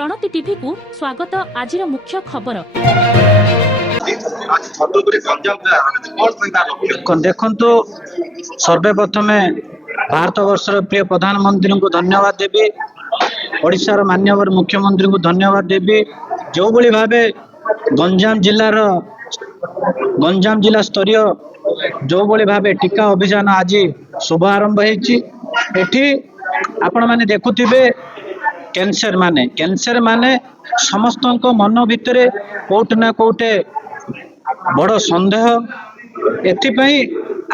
Pranati TV को स्वागत। आज मुख्य खबर देखु सर्वप्रथम भारत वर्षर प्रिय प्रधानमंत्री को धन्यवाद देवी। ओडिशार माननीय मुख्यमंत्री को धन्यवाद देवी। जो भली भावे गंजाम जिला स्तरीय जो भली भावे टीका अभियान आज शुभारंभ होती आपण माने देखुथिबे कैंसर माने समस्त मन भितर कोट ना कोटे बड़ संदेह। एथिपाई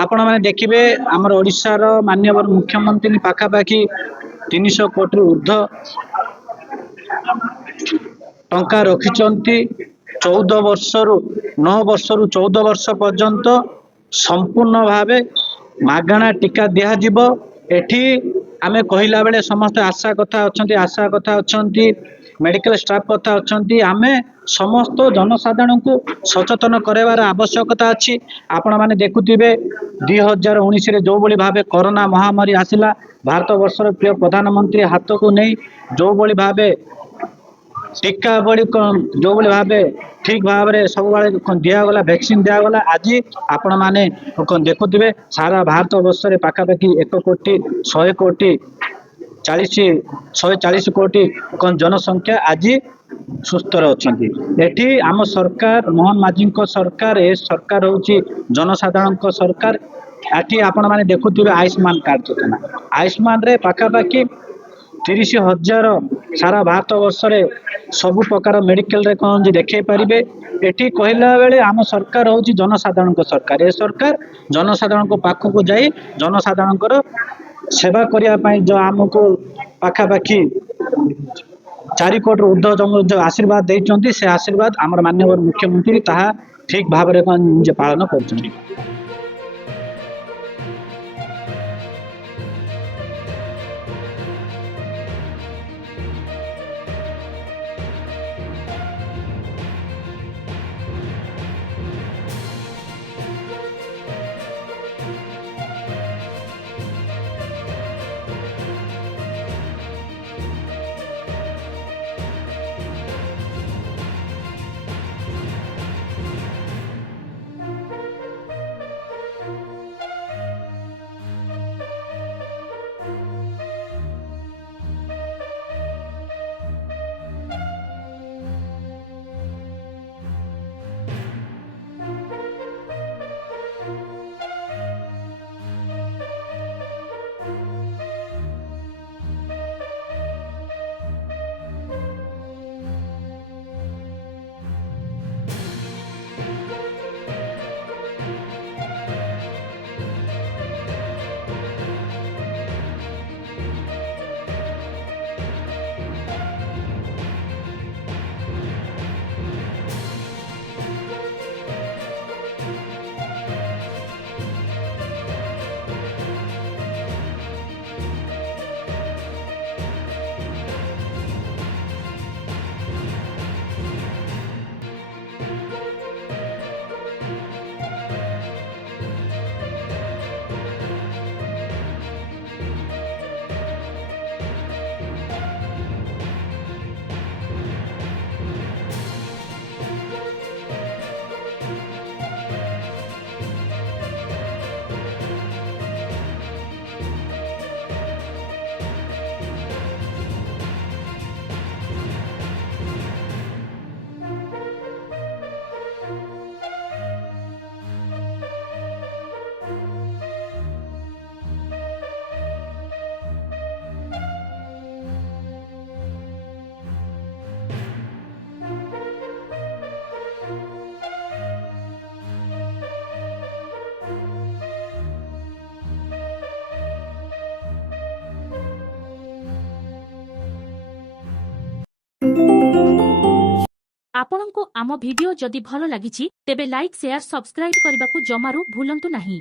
आपण माने देखिबे हमर ओडिशार माननीय मुख्यमंत्री पाखापाखि 300 कोटी ऊर्ध्व टंका रखिचंती। 14 वर्षरु 9 वर्षरु 14 वर्ष पर्यंत संपूर्ण भावे मागणा टीका दिया जिवो। एठी आमे कहिला बेले समस्त आशा कथा अच्छी मेडिकल स्टाफ कथा अच्छी आमे समस्त जनसाधारण को सचेतन करार आवश्यकता अच्छी। आपण माने देखुथिबे 2019 रे जो भली भावे कोरोना महामारी आसिला भारत वर्षर प्रिय प्रधानमंत्री हाथ को नहीं जो भली भावे टीका बड़ी जो भली भावे ठीक भाव में सब दिगला वैक्सीन दिगला। आज आपण माने देखुथिबे सारा भारत वर्ष रे पाखापाखि 1 कोटी 100 कोटी 140 कोटी जनसंख्या आज सुस्थ अच्छी। एठी आम सरकार मोहन माझी सरकार ए सरकार होची जनसाधारण सरकार। एठी आपण माने देखुथिबे आयुष्मान कार्ड योजना आयुष्मान रे पाखापाखि 30,000 सारा भारत वर्ष रे सब प्रकार मेडिकल रे कौन देखे पारिबे। एठी कहला बेले आम सरकार होची जनसाधारण सरकार। ए सरकार जनसाधारण को पाख को जाई जनसाधारण सेवा करने जो आमको पाखापाखि 4 कोटी ऊर्ध्व जो आशीर्वाद देते से आशीर्वाद आम माननीय मुख्यमंत्री ताहा ठीक भाव में पालन कर। आपणको आम वीडियो जदि भल लागिछि तेबे लाइक शेयर सब्सक्राइब करने को जमारू भूलंतु नहीं।